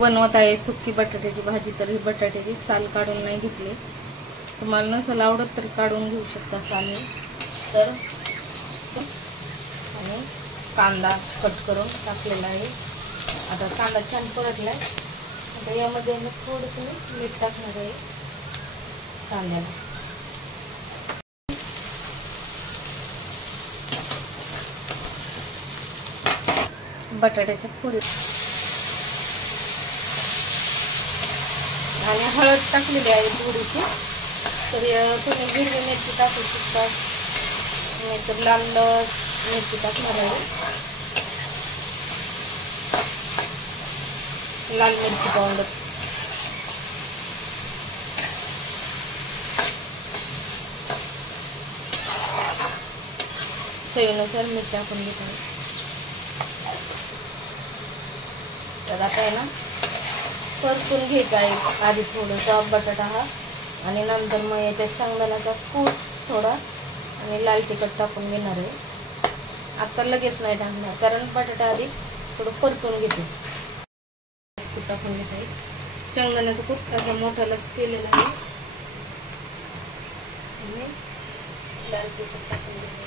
बनवत आहे सुकी बटाट्याची भाजी। तर ही बटाट्याची साल काढून नाही घेतली, तुम्हाला नसेल आवडत तर काढून घेऊ शकता साल। तर आणि कांदा कट करून टाकलेला आहे। आता कांदा छान परतलाय, आता यामध्ये मी थोडंसं मीठ टाकणार आहे कांद्याला। बटाट्याच्या फोडी आणि हळद टाकलेली आहे थोडीशी। तर तुम्ही हिरवी मिरची टाकू शकता, नाही तर लाल मिरची टाकणार आहे, लाल मिरची पावडर। चवीनुसार मीठ टाकून घेत आहे। तर आता आहे ना परतून घ्यायचा आहे आधी थोडासा बटाटा हा, आणि नंतर मग याच्यात शेंगदाण्याचा कूट थोडा आणि लाल तिखट टाकून घेणार आहे। आता लगेच नाही टाकणार, कारण बटाटा आधी थोडं परतून घेते। कूट टाकून घेत आहे, शेंगदाण्याचा कूट असा मोठालाच केलेला आहे आणि लाल तिखट टाकून घेते।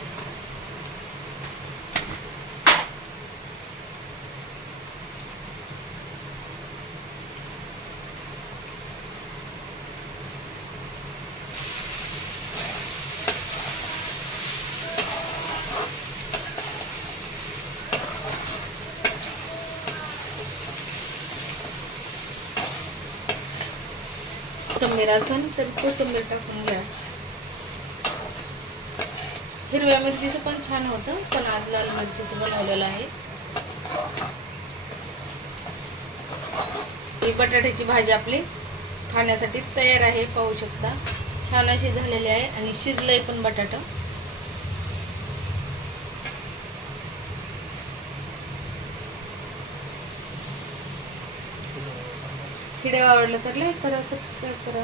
कोथिंबीर असेल तर कोथिंबीर टाकून घ्या। हिरव्या मिरचीचं पण छान होतं, पण आज लाल मिरचीचं बनवलेलं आहे। ही बटाट्याची भाजी आपली खाण्यासाठी तयार आहे, पाहू शकता छान अशी झालेली आहे आणि शिजलंय पण बटाटा। व्हिडिओ आवडला तर लाईक करा, सबस्क्राईब करा।